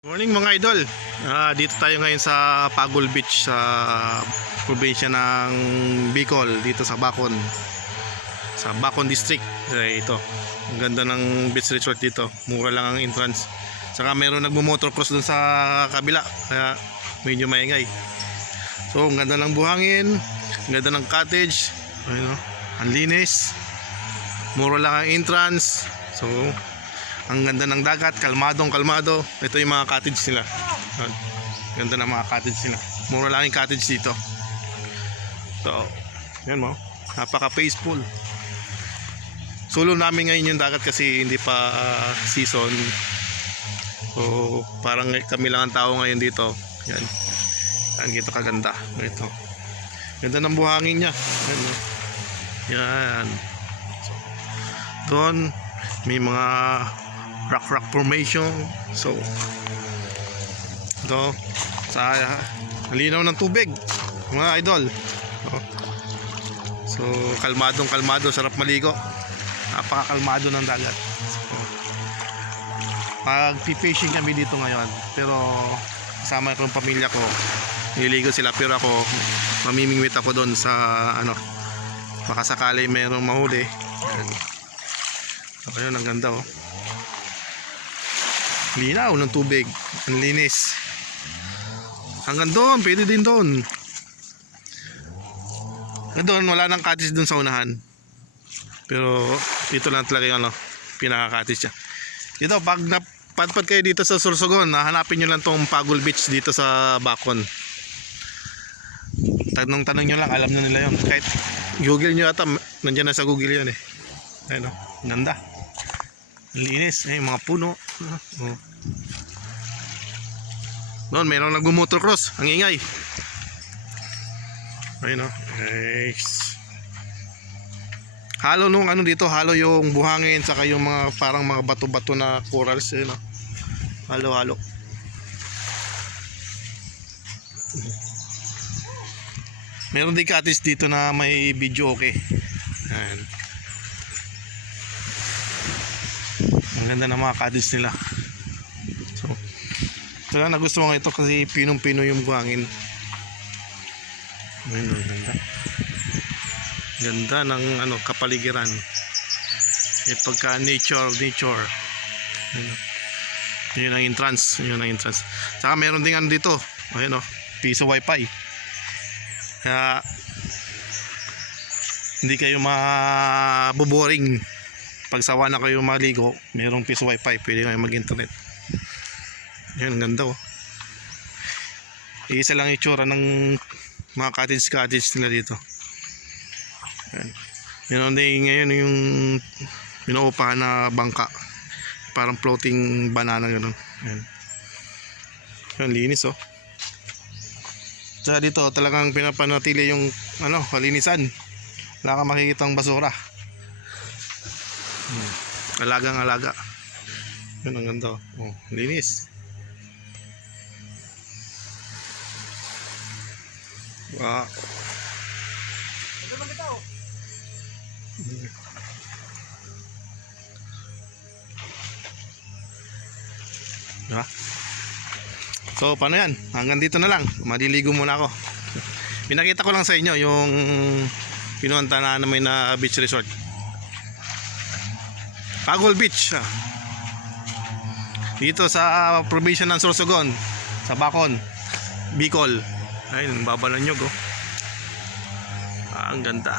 Morning mga idol. Dito tayo ngayon sa Pagol Beach sa probinsya ng Bicol, dito sa Bacon. Sa Bacon District. Ito. Ang ganda ng beach resort dito. Mura lang ang entrance. Saka meron nagmo-motocross dun sa kabila. Kaya medyo maingay. So, ang ganda ng buhangin, ang ganda ng cottage. Ayun, ang linis. Mura lang ang entrance. So, ang ganda ng dagat, kalmadong kalmado. Ito yung mga cottage nila. Ganda ng mga cottage nila. Mura lang yung cottage dito. So, yan mo. Napaka-peaceful. Solo namin ngayon yung dagat kasi hindi pa season. So, parang kami lang ang tao ngayon dito. Yan. Yan, dito kaganda. Ito. Ganda ng buhangin niya. Yan. Yan. So, doon, may mga rock formation. So ito sa linaw ng tubig mga idol. So kalmado, sarap maligo, napakakalmado ng dagat. So, pag fishing kami dito ngayon, pero kasama ko yung pamilya ko, nililigo sila, pero ako mamimingwit ako doon sa baka sakali mayroong mahuli. So, ayun, ang ganda oh. Linaw ng tubig, ang linis. Hanggang doon, pwede din doon. Doon, wala nang cottage doon sa unahan. Pero dito lang talaga yung pinaka-cottage niya. Dito, pag napadpad kayo dito sa Sorsogon, hanapin nyo lang tong Pagol Beach dito sa Bacon. Tanong nyo lang, alam na nila yun. Kahit Google nyo ata, nandiyan na sa Google yun eh. Ayun o, ganda. Linis, mga puno. Doon, mayroong nagmo-motocross. Ang ingay. Ayun o. Nice. Halo nung dito, halo yung buhangin, saka yung mga parang mga bato-bato na corals. Ayun o. Halo-halo. Meron din cottage dito na may video okay. Ayan. Ang ganda ng mga cottage nila. So, ito lang nagustuhan ko ito kasi pinong-pino yung buhangin. Ayun, ganda. Ganda ng kapaligiran. Pagka nature. Yun ang entrance. Saka meron din dito. Ayun piso wifi. Kaya hindi kayo maboboring. Pag sawa na kayo maligo, mayroong piso wifi, pwede kayo mag-internet. Yan, ang ganda oh. Isa lang yung itsura ng mga cottage nila dito. Yan. Meron din ngayon yung pinuupahan na bangka, parang floating banana gano'n. Yan. Yan, linis oh. Tsaka dito talagang pinapanatili yung kalinisan. Wala kang makikitang basura. Alagang-alaga. Yun, ang ganda oh. Linis. Wow. Diba? So paano yan? Hanggang dito na lang. Maliligo muna ako. Pinakita ko lang sa inyo yung pinuunta na namin na beach resort, Pagol Beach. Dito sa probinsya ng Sorsogon, sa Bacon, Bicol. Ayun, baba ng nyug oh. Ang ganda.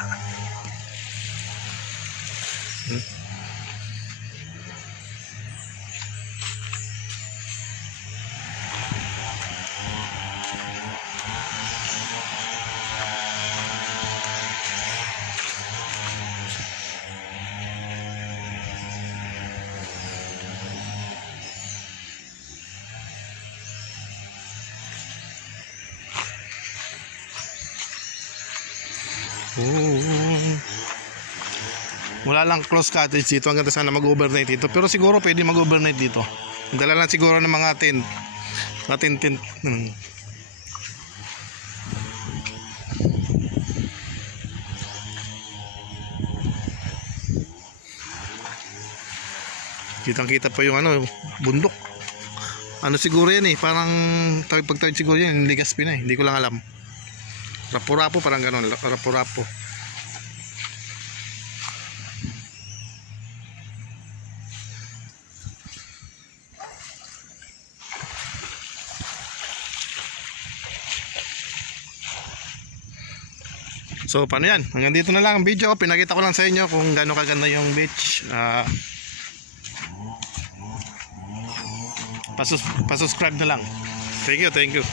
Wala lang close cottage dito. Ang ganda sana mag-overnight dito. Pero siguro pwede mag-overnight dito. Dala lang siguro ng mga tent. Tent. Kitang kita pa yung bundok. Ano siguro yan eh, parang pagtawid siguro yan, Legazpi na eh, hindi ko lang alam. Rapo-rapo, parang ganon, rapo-rapo. So paano yan, hanggang dito na lang ang video ko. Pinakita ko lang sa inyo kung gaano kaganda yung beach. Pasubscribe na lang. Thank you, thank you.